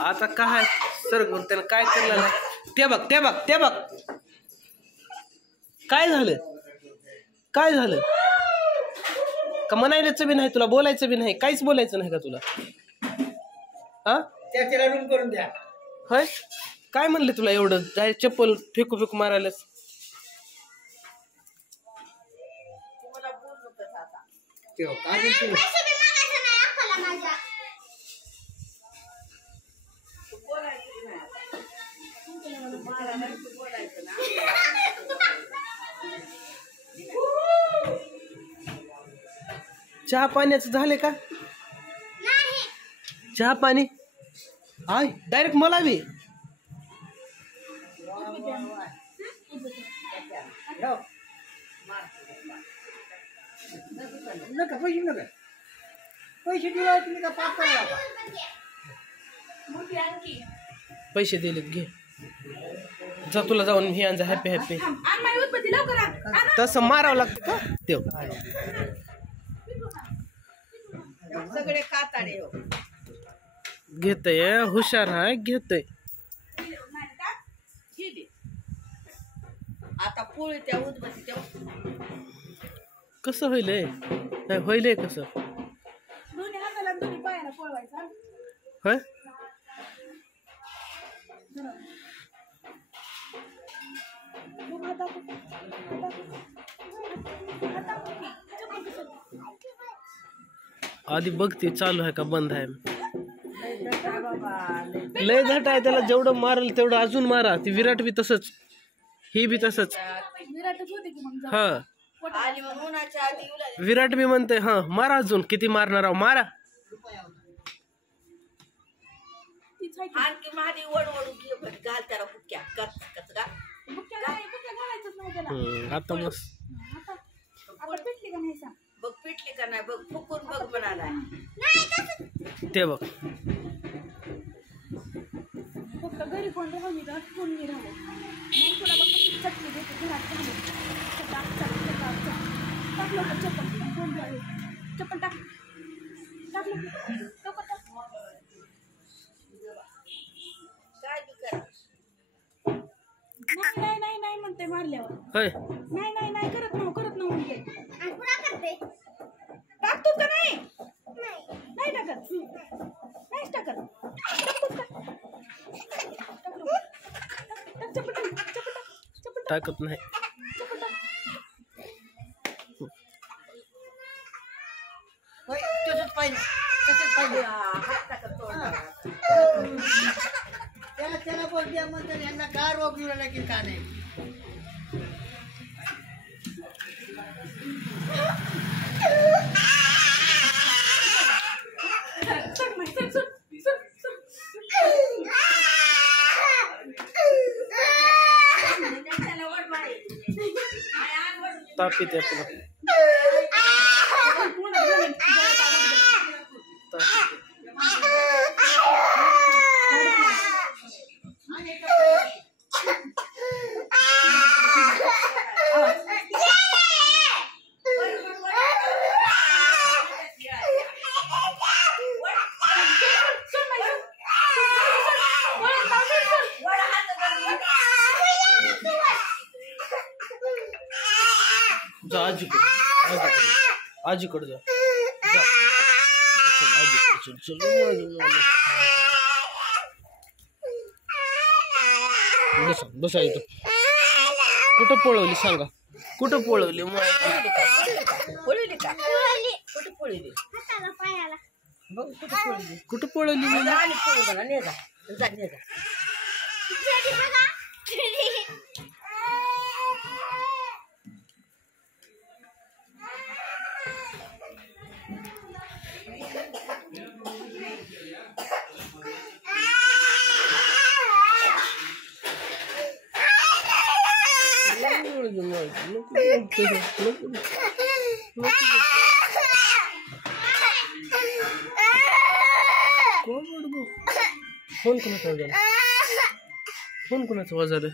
आता काय सर त्याला काय करलं ते बघ ते बघ ते बघ काय झालं काय झालं का म्हणायचं बी नाही तुला बोलायचं बी नाही काहीच बोलायचं नाही का तुला हा त्याला रूम करून द्या होय काय म्हणले तुला एवढं जाय चप्पल फेकू फेकू मारायलाच चहा पाण्याचं झाले का चहा पाणी हाय डायरेक्ट मला बी नका पैसे नका पैसे दिला तुम्ही का पाप करा पैसे दिलेत घे जा तुला जाऊन हे आणजा हॅपी हॅपी तसं मारावं लागतं का तेव सगळे काताडे हो घेतय हुशार आहे घेतय आता पोळी त्या उदबत्ती त्या कसं होईलय नाही होईलय कसं दोन्ही हाताला दोन्ही पायाला पोळवायचा होय आधी बघते चालू आहे का बंद आहे लय झट आहे त्याला जेवढं मारल तेवढं अजून मारा ती विराट बी तसंच ही बी तसंच हा विराट बी म्हणते हा मारा अजून किती मारणार आहो मारा आणखी माझी वडवडू घे घाल त्याला हुक्या कच कच गा आता मस्त बघ पिटली का नाही बघ फुकून बघ म्हणालाय ते बघ फक्त घरी कोण राहून कोण नाही राहू मग तुला बघ चटणी देते घरात टाकलं चप्पल चप्पल टाक टाकलं काय बी कर नाही नाही नाही म्हणते मारल्यावर होय नाही नाही नाही करत ना म्हणते टाकतो का नाही नाही टाकत नाहीच टाकत टाकत नाही तसंच पाहिजे तसंच पाहिजे हात टाकत त्याला त्याला बोल द्या म्हणतात यांना काय रोग मिळाला की का नाही तापीत आपलं जा आजीकडे जा आजीकडे चल बसा इथं कुठं पळवली सांगा कुठं पळवली पळली का कुठे पळली बघ कुठे पळली कुठं पळवली आणि पळू बघा ने जा जा ने जा फोन कोणाचा आवाज आला